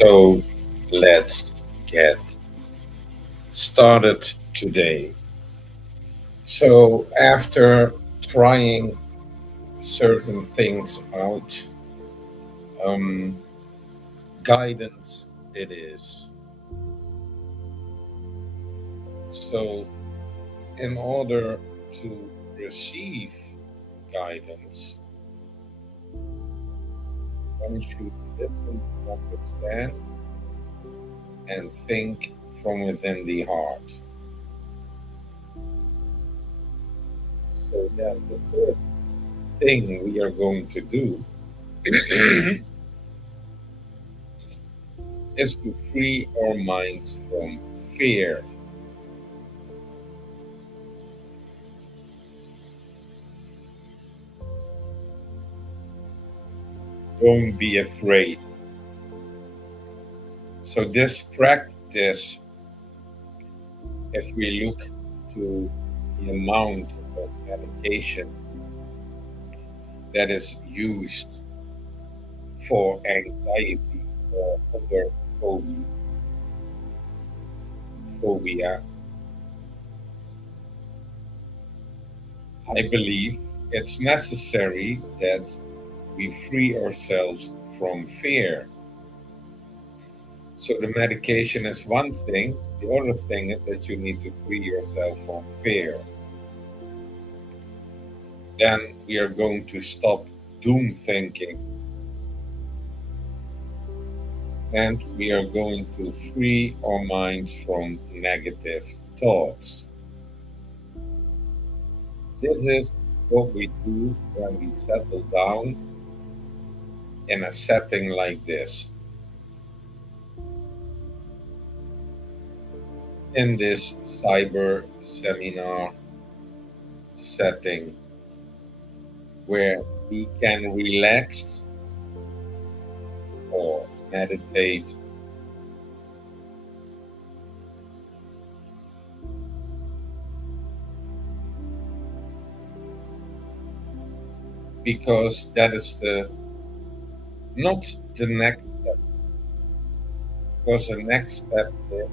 So let's get started today. So, after trying certain things out, um, guidance it is. So, in order to receive guidance, one should listen to understand and think from within the heart. So, then the first thing we are going to do is to free our minds from fear. Don't be afraid. So, this practice, if we look to the amount of medication that is used for anxiety or other phobia, I believe it's necessary that we free ourselves from fear. So the medication is one thing. The other thing is that you need to free yourself from fear. Then we are going to stop doom thinking and we are going to free our minds from negative thoughts. This is what we do when we settle down in a setting like this. In this cyber seminar setting where we can relax or meditate because that is not the next step. Because the next step is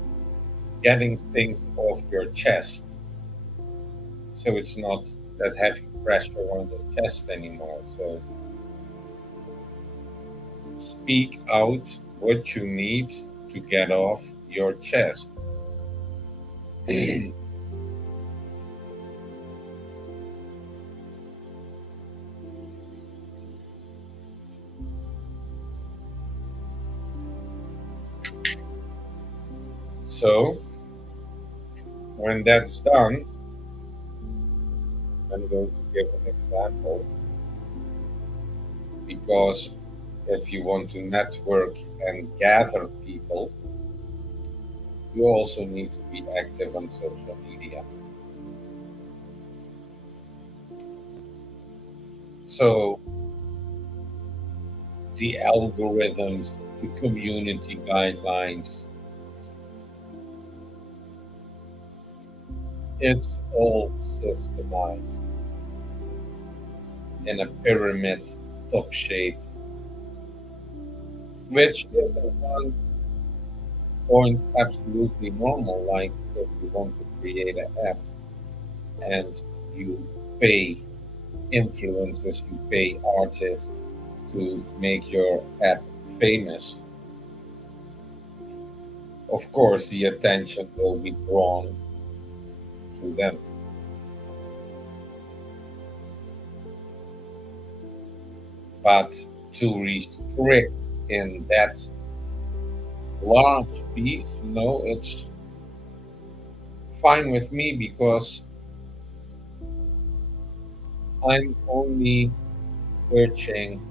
getting things off your chest. So it's not that heavy pressure on the chest anymore. So speak out what you need to get off your chest. So when that's done, I'm going to give an example because if you want to network and gather people, you also need to be active on social media. So the algorithms, the community guidelines, it's all systemized in a pyramid top shape, which is at one point absolutely normal. Like if you want to create an app and you pay influencers, you pay artists to make your app famous, of course the attention will be drawn to them. But to restrict in that large piece, it's fine with me because I'm only searching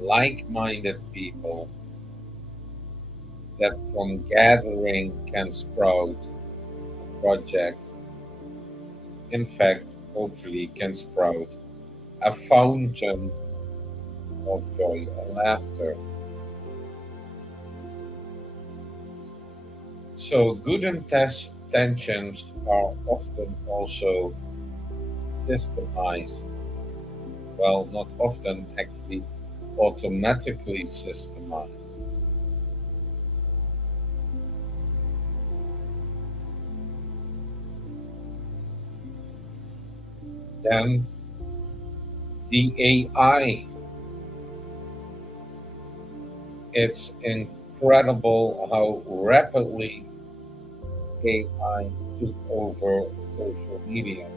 like-minded people that from gathering can sprout a project. In fact, hopefully can sprout a fountain of joy and laughter. So good intentions are often also systemized. Well, not often, actually, automatically systemized. Then the AI, it's incredible how rapidly AI took over social media,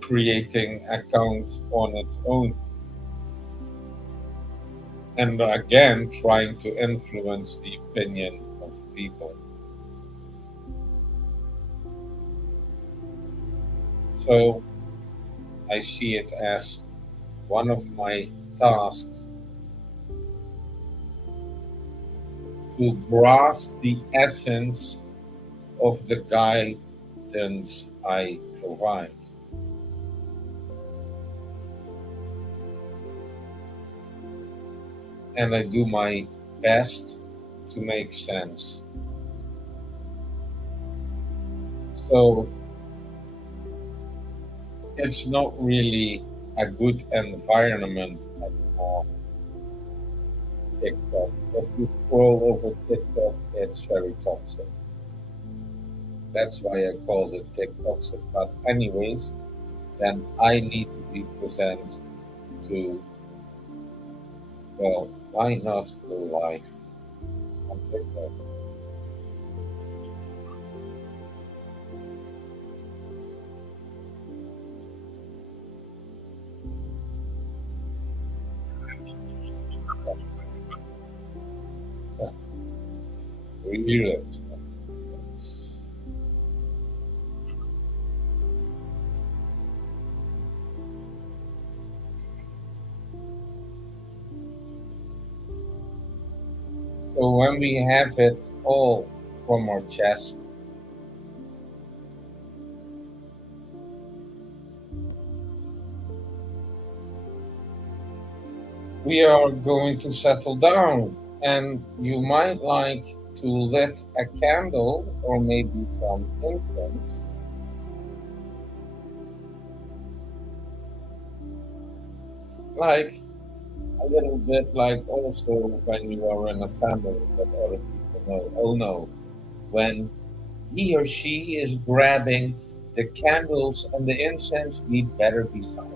creating accounts on its own, and again trying to influence the opinion of people. So I see it as one of my tasks to grasp the essence of the guidance I provide. And I do my best to make sense. So it's not really a good environment anymore, TikTok. If you scroll over TikTok, it's very toxic. That's why I called it TikTok. But anyways, then I need to be present to, well, why not go live on TikTok? Really? So when we have it all from our chest, we are going to settle down. And you might like to lit a candle or maybe some incense, like a little bit like also when you are in a family that other people know. Oh no, when he or she is grabbing the candles and the incense, we better be silent.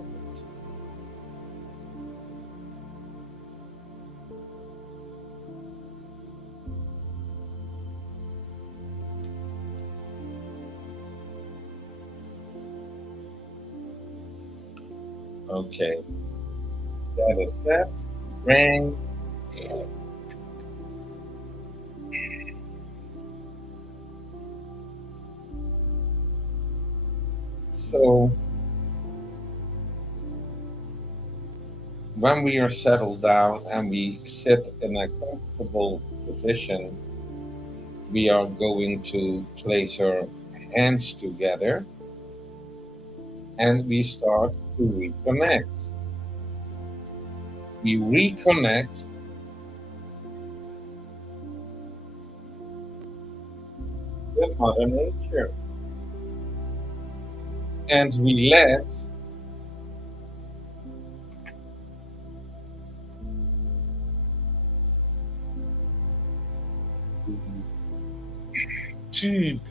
Okay, that is set. Ring. So when we are settled down and we sit in a comfortable position, we are going to place our hands together and we start to reconnect. We reconnect with Mother Nature and we let the tube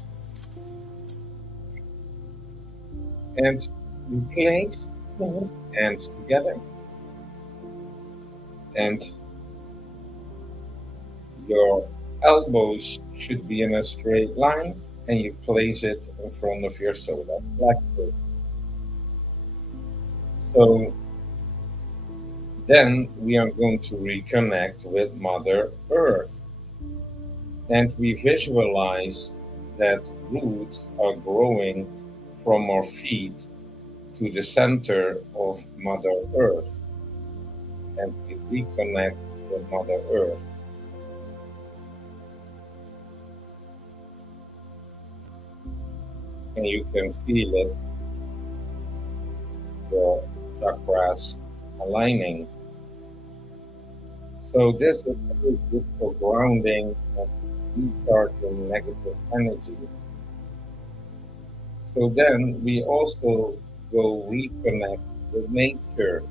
and we place our hands together and your elbows should be in a straight line and you place it in front of your solar plexus. So then we are going to reconnect with Mother Earth and we visualize that roots are growing from our feet to the center of Mother Earth and we reconnect with Mother Earth. And you can feel it, your chakras aligning. So this is very good for grounding and recharging negative energy. So then we also go reconnect with nature.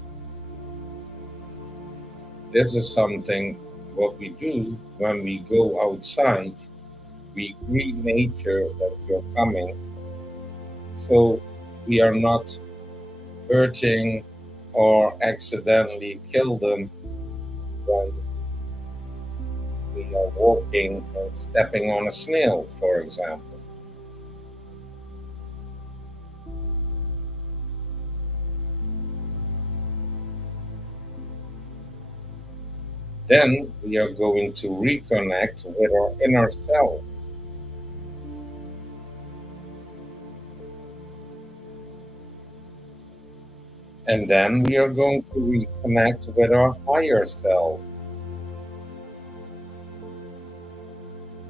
This is something what we do when we go outside We greet nature that you're coming, so we are not hurting or accidentally kill them when we are walking and stepping on a snail, for example. Then we are going to reconnect with our inner self. And then we are going to reconnect with our higher self.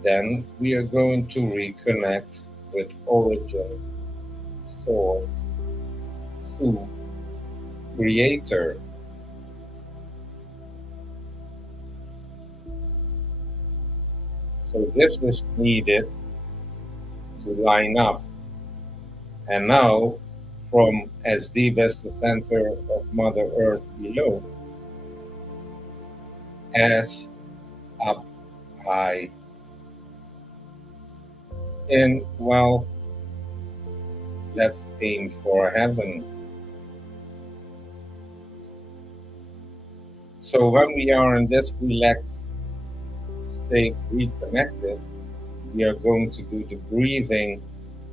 Then we are going to reconnect with origin, source, soul, creator. So this is needed to line up. And now, from as deep as the center of Mother Earth below, as up high. And well, let's aim for heaven. So when we are in this relaxed state, reconnected, we are going to do the breathing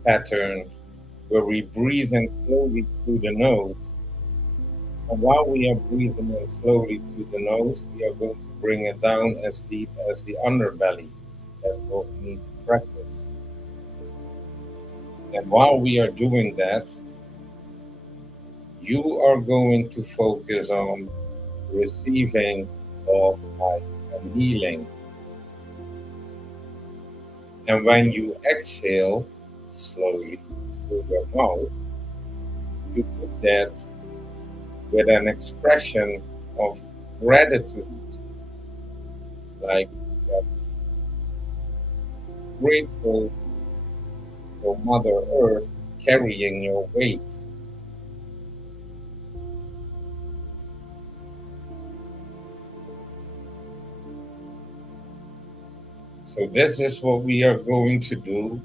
pattern where we breathe in slowly through the nose. And while we are breathing in slowly through the nose, we are going to bring it down as deep as the underbelly. That's what we need to practice. And while we are doing that, you are going to focus on receiving love, light, and healing. And when you exhale slowly through your mouth, you do that with an expression of gratitude, like grateful for Mother Earth carrying your weight. So this is what we are going to do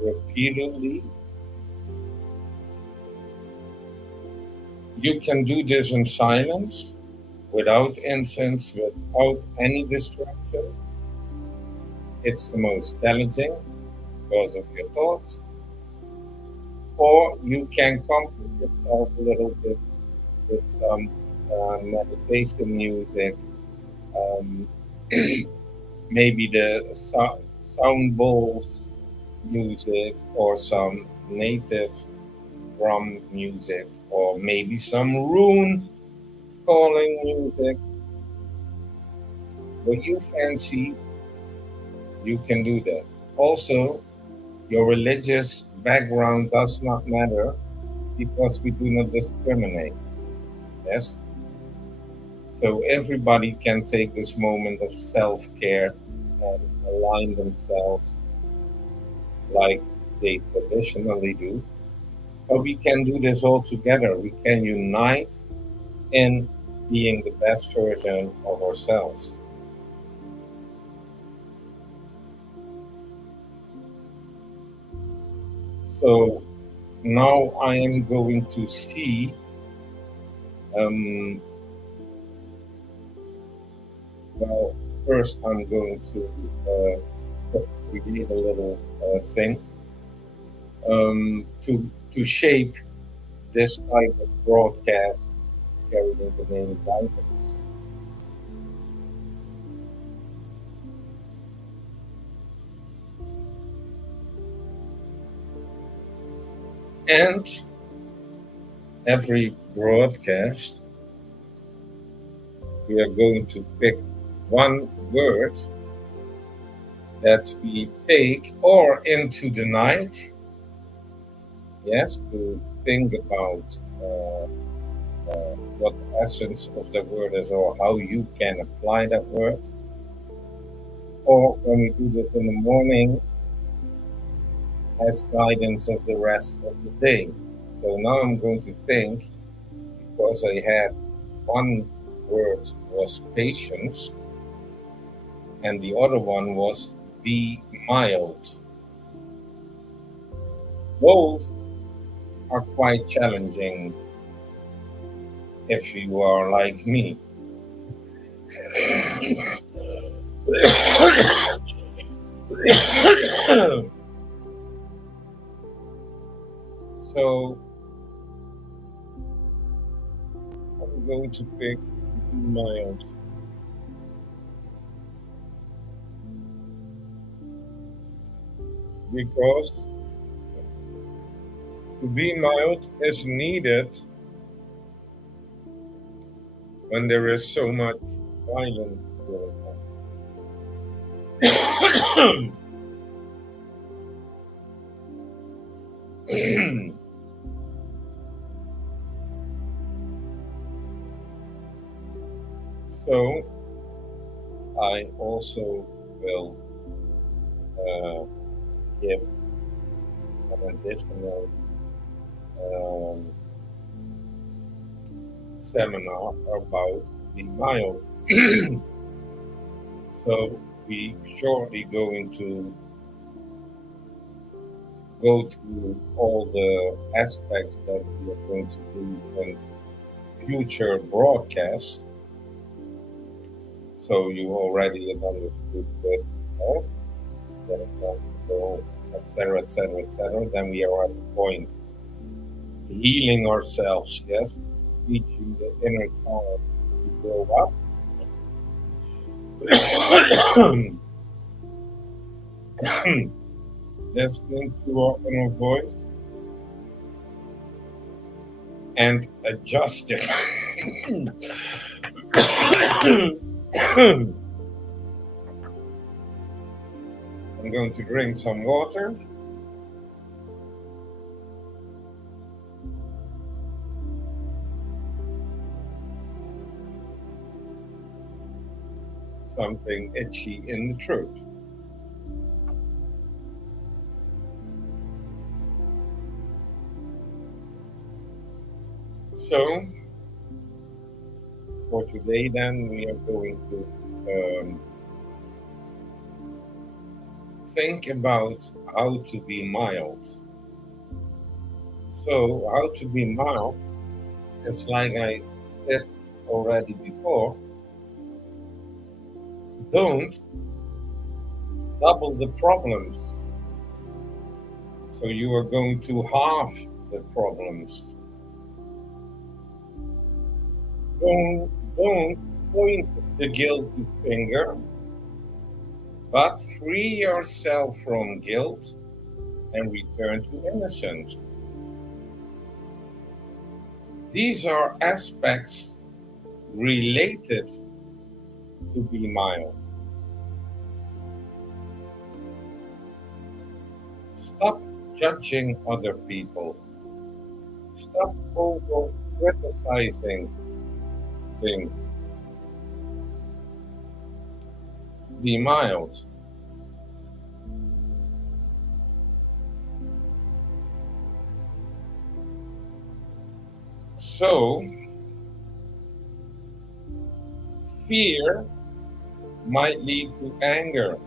repeatedly. You can do this in silence, without incense, without any distraction. It's the most challenging because of your thoughts. Or you can comfort yourself a little bit with some meditation music, um, maybe the sound bowls music, or some native drum music, or maybe some rune calling music. What you fancy, you can do that. Also, your religious background does not matter because we do not discriminate. Yes? So everybody can take this moment of self care and align themselves like they traditionally do. But we can do this all together. We can unite in being the best version of ourselves. So now I am going to see, um, well, first I'm going to create a little thing to shape this type of broadcast carrying the name guidance. And every broadcast, we are going to pick one word that we take or into the night, yes, to think about what the essence of the word is or how you can apply that word. Or when we do this in the morning, as guidance of the rest of the day. So now I'm going to think, because I had one word was patience and the other one was be mild. Both are quite challenging if you are like me. So I'm going to pick be mild because to be mild is needed when there is so much violence going on. So I also will give an additional um, seminar about being mild. So we shortly going to go through all the aspects that we are going to do in future broadcasts. So you already have understood that, etc., etc., etc. Then we are at the point healing ourselves, yes, teaching the inner child to grow up. Listening to our inner voice and adjust it. I'm going to drink some water. Something itchy in the throat. So, for today, then, we are going to think about how to be mild. So, how to be mild is like I said already before, don't double the problems. So, you are going to halve the problems. Don't point the guilty finger, but free yourself from guilt and return to innocence. These are aspects related to be mild. Stop judging other people. Stop over criticizing things. Be mild. So, fear might lead to anger.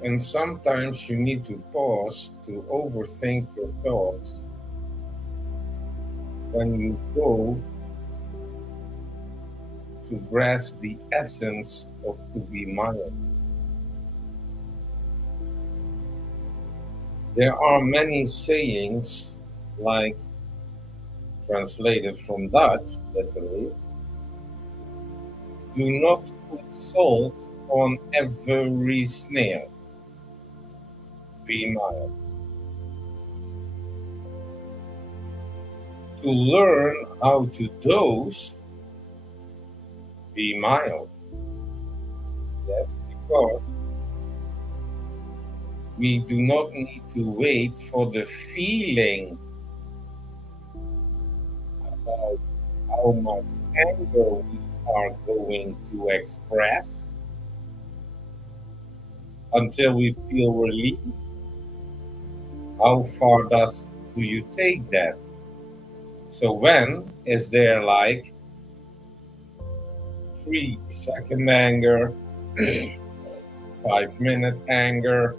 And sometimes you need to pause to overthink your thoughts when you go to grasp the essence of to be mild. There are many sayings, like translated from Dutch, literally, do not put salt on every snail. Be mild. To learn how to dose, be mild. Yes, because we do not need to wait for the feeling about how much anger we are going to express until we feel relief. How far do you take that? So when is there like 3 second anger, 5 minute anger,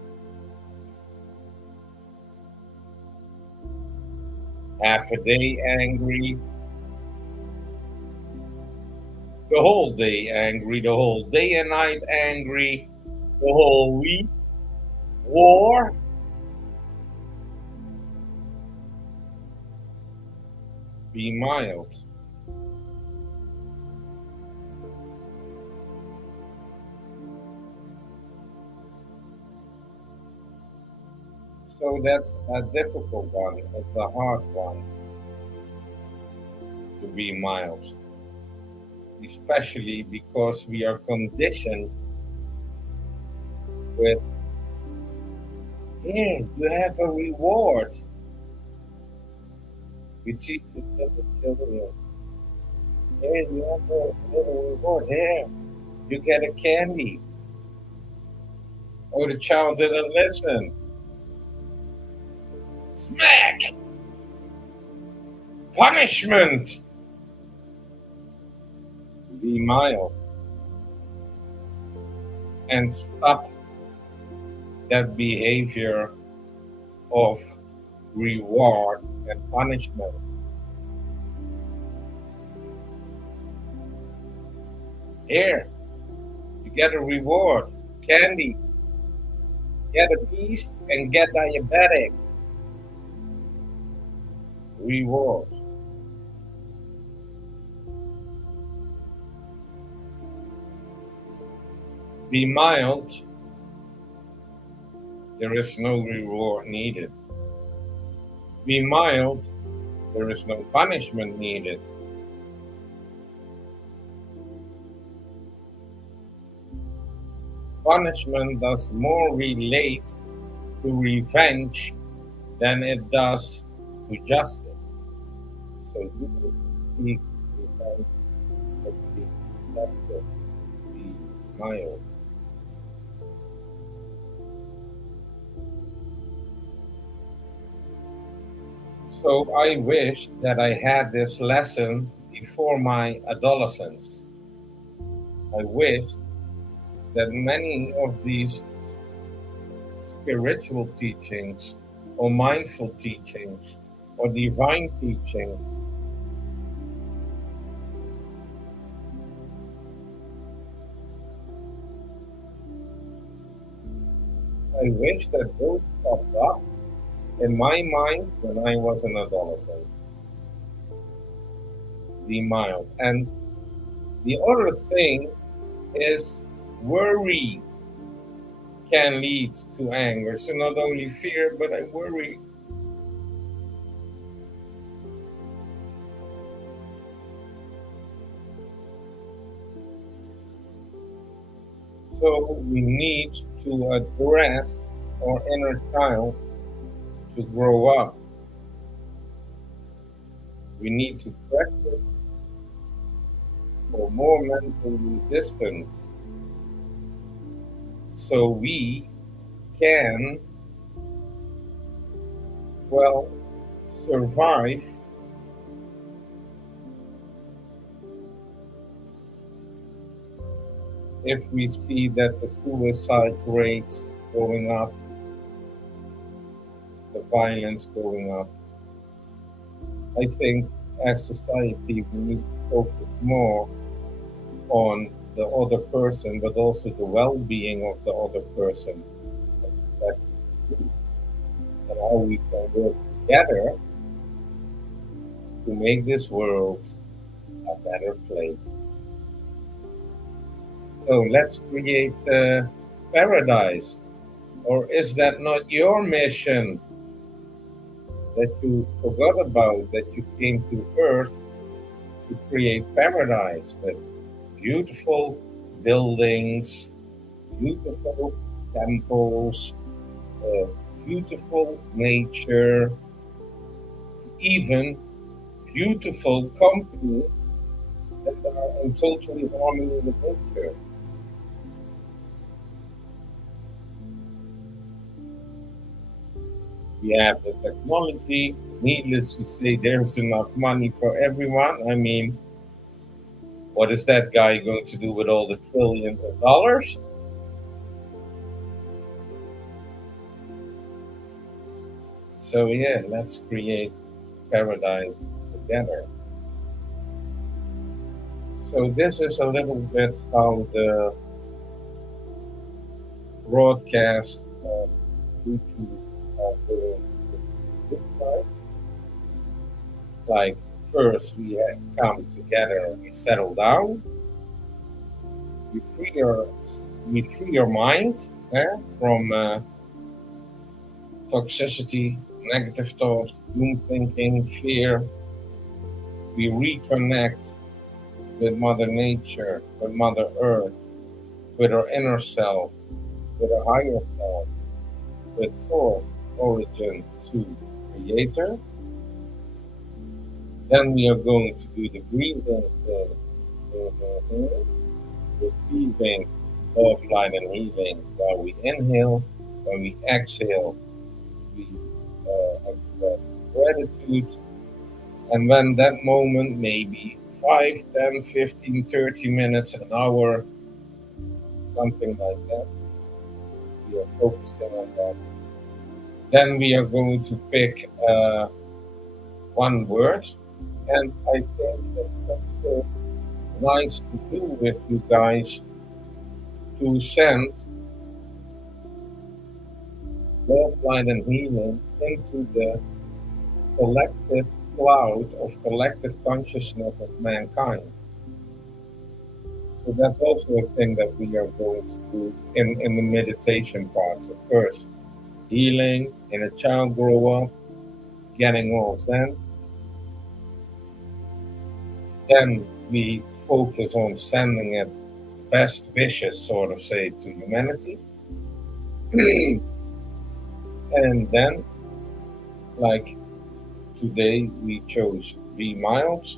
half a day angry, the whole day angry, the whole day and night angry, the whole week, or be mild? So that's a difficult one. It's a hard one to be mild, especially because we are conditioned with, here, you have a reward. We teach the children, here, you have a reward. Here, you get a candy. Or the child didn't listen. Smack! Punishment! Be mild and stop that behavior of reward and punishment. Here, you get a reward, candy, get obese and get diabetic. Reward. Be mild. There is no reward needed. Be mild. There is no punishment needed. Punishment does more relate to revenge than it does to justice. So you seek revenge, but seek justice. Be mild. So I wish that I had this lesson before my adolescence. I wish that many of these spiritual teachings or mindful teachings or divine teaching I wish that those popped up in my mind when I was an adolescent. Be mild. And the other thing is worry can lead to anger. So not only fear, but I worry. So we need to address our inner child to grow up. We need to practice for more mental resistance so we can, well, survive if we see that the suicide rates going up, the violence going up. I think as society we need to focus more on the other person, but also the well-being of the other person, and how we can work together to make this world a better place. So let's create a paradise. Or is that not your mission that you forgot about, that you came to Earth to create paradise with beautiful buildings, beautiful temples, uh, beautiful nature, even beautiful companies that are in totally harmony with nature. We have the technology. Needless to say, there's enough money for everyone. I mean, what is that guy going to do with all the trillions of dollars? So yeah, let's create paradise together. So this is a little bit how the broadcast YouTube are going to look like. Like first come together, we settle down, we free your we free your mind from toxicity, negative thoughts, doom thinking, fear. We reconnect with Mother Nature, with Mother Earth, with our inner self, with our higher self, with Source, Origin, to Creator. Then we are going to do the breathing thing. Mhm. Receiving love, light, and healing while we inhale. When we exhale, we express gratitude. And when that moment, maybe 5, 10, 15, 30 minutes, an hour, something like that, we are focusing on that. Then we are going to pick one word. And I think it's also nice to do with you guys to send love, light, and healing into the collective cloud of collective consciousness of mankind. So that's also a thing that we are going to do in the meditation part. So first, healing, in a child grow up, getting all zen. Then we focus on sending it best wishes, sort of say, to humanity. And then, like today, we chose Be Mild,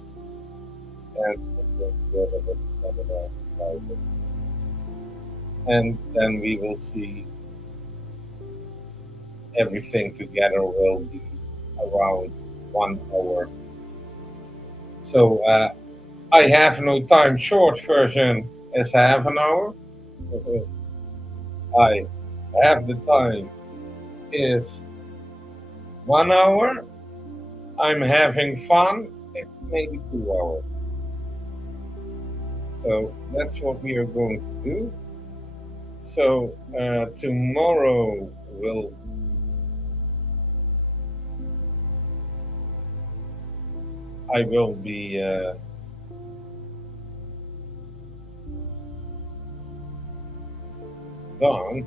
and then we will see everything together will be around 1 hour. So I have no time. Short version is half an hour. I have the time is 1 hour. I'm having fun. It's maybe 2 hours. So that's what we are going to do. So tomorrow will I will be gone.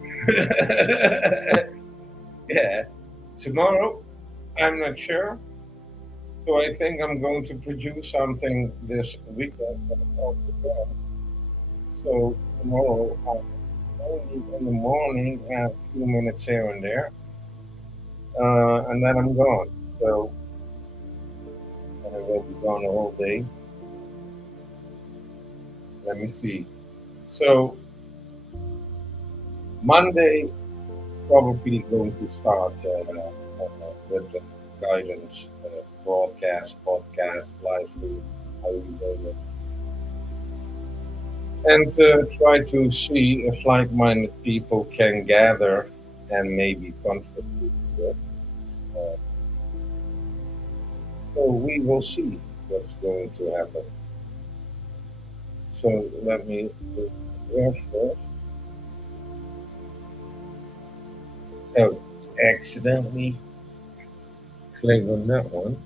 Yeah, tomorrow I'm not sure. So I think I'm going to produce something this weekend. But I'm also gone. So tomorrow only in the morning, a few minutes here and there, and then I'm gone. So and I will be gone the whole day. Let me see. So Monday probably going to start with the guidance broadcast, podcast, live stream, how you doing it, and try to see if like-minded people can gather and maybe contribute to it. Uh, so we will see what's going to happen. So let me refresh. Oh, accidentally clicked on that one.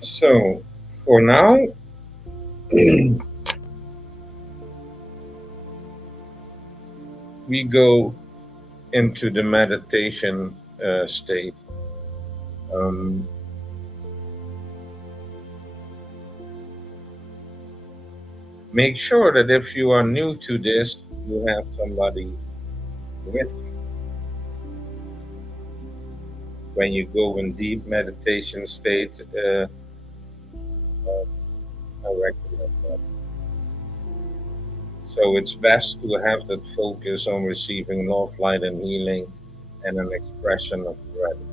So, for now, we go into the meditation state. Um, Make sure that if you are new to this, you have somebody with you when you go in deep meditation state. I recommend that. So it's best to have that focus on receiving love, light, and healing, and an expression of gratitude.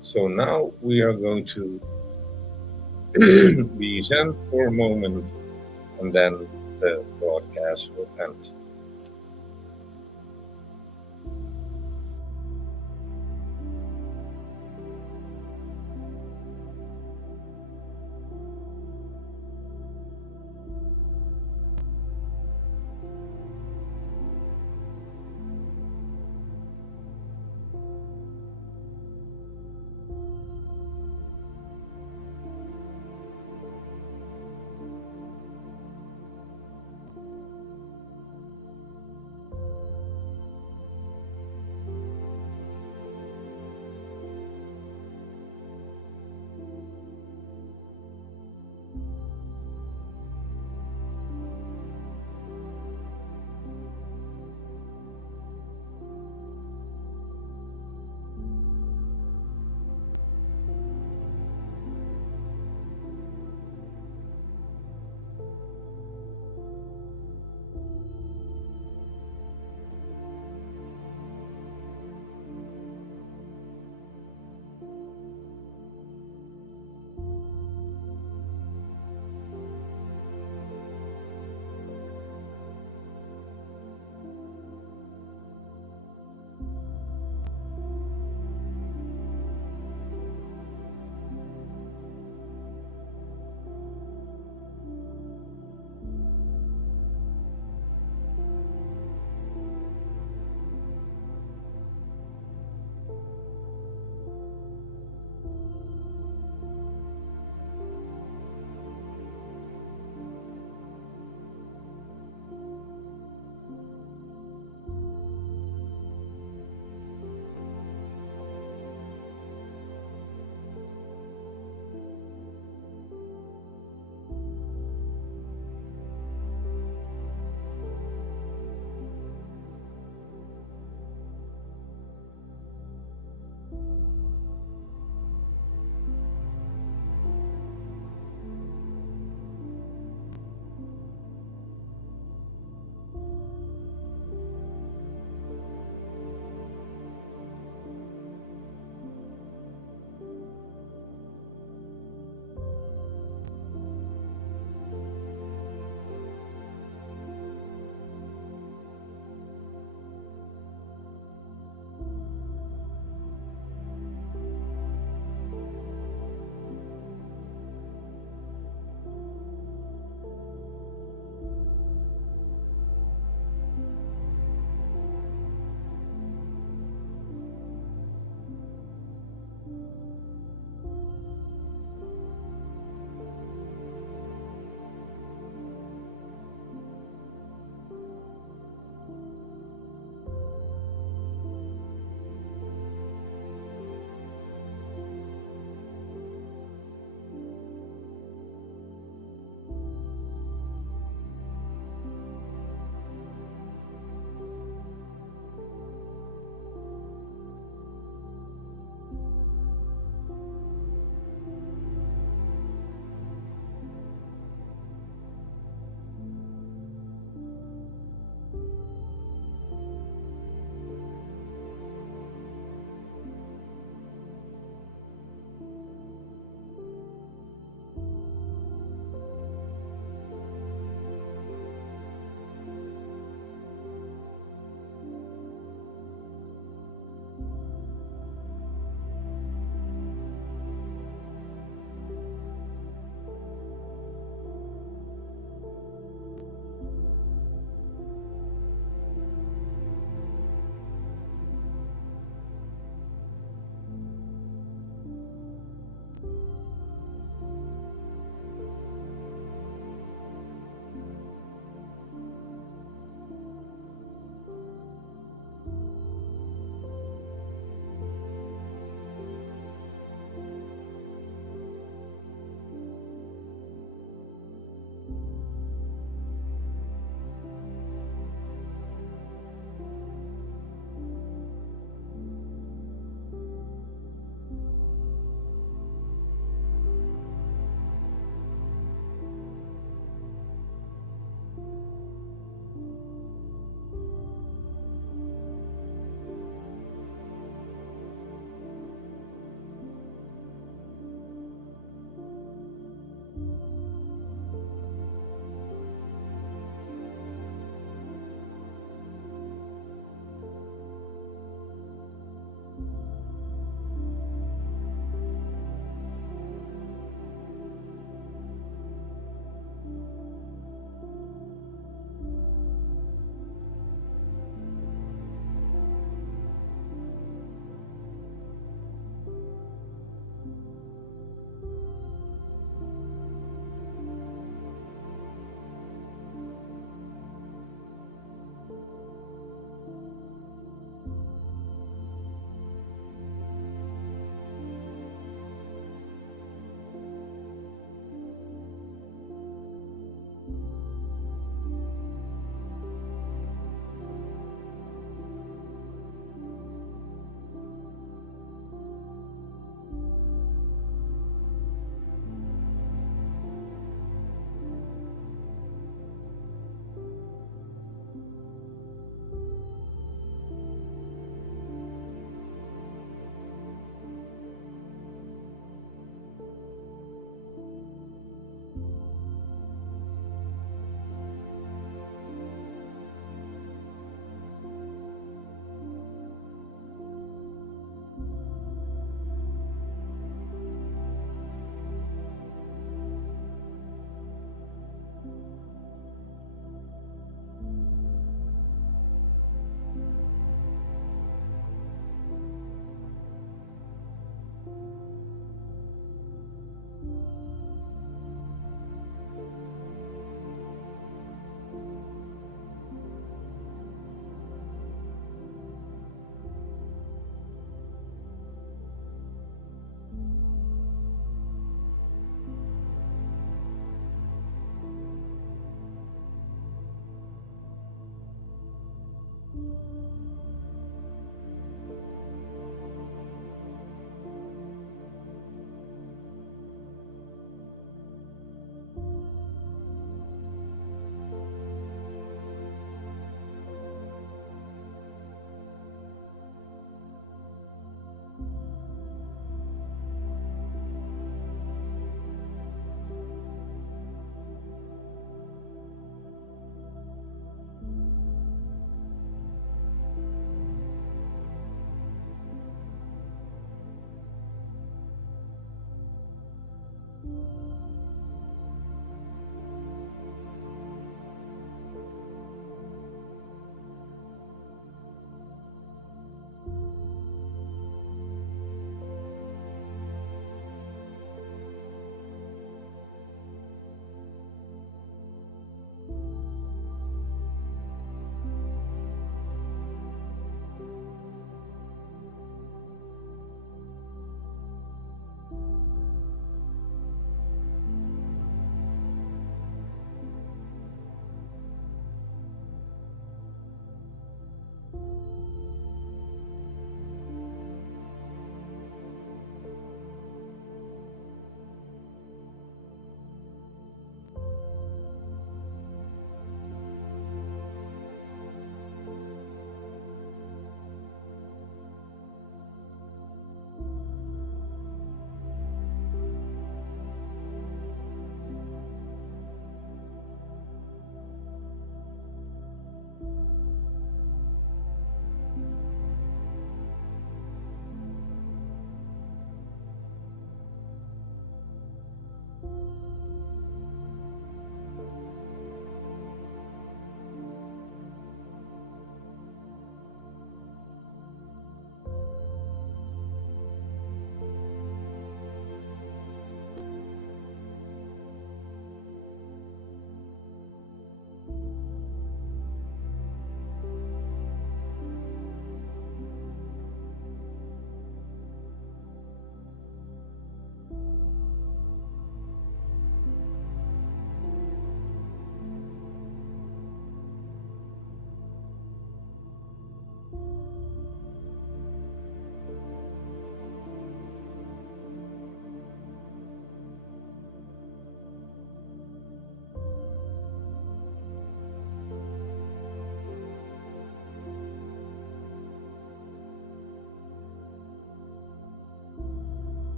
So now we are going to be zen for a moment, and then the broadcast will end.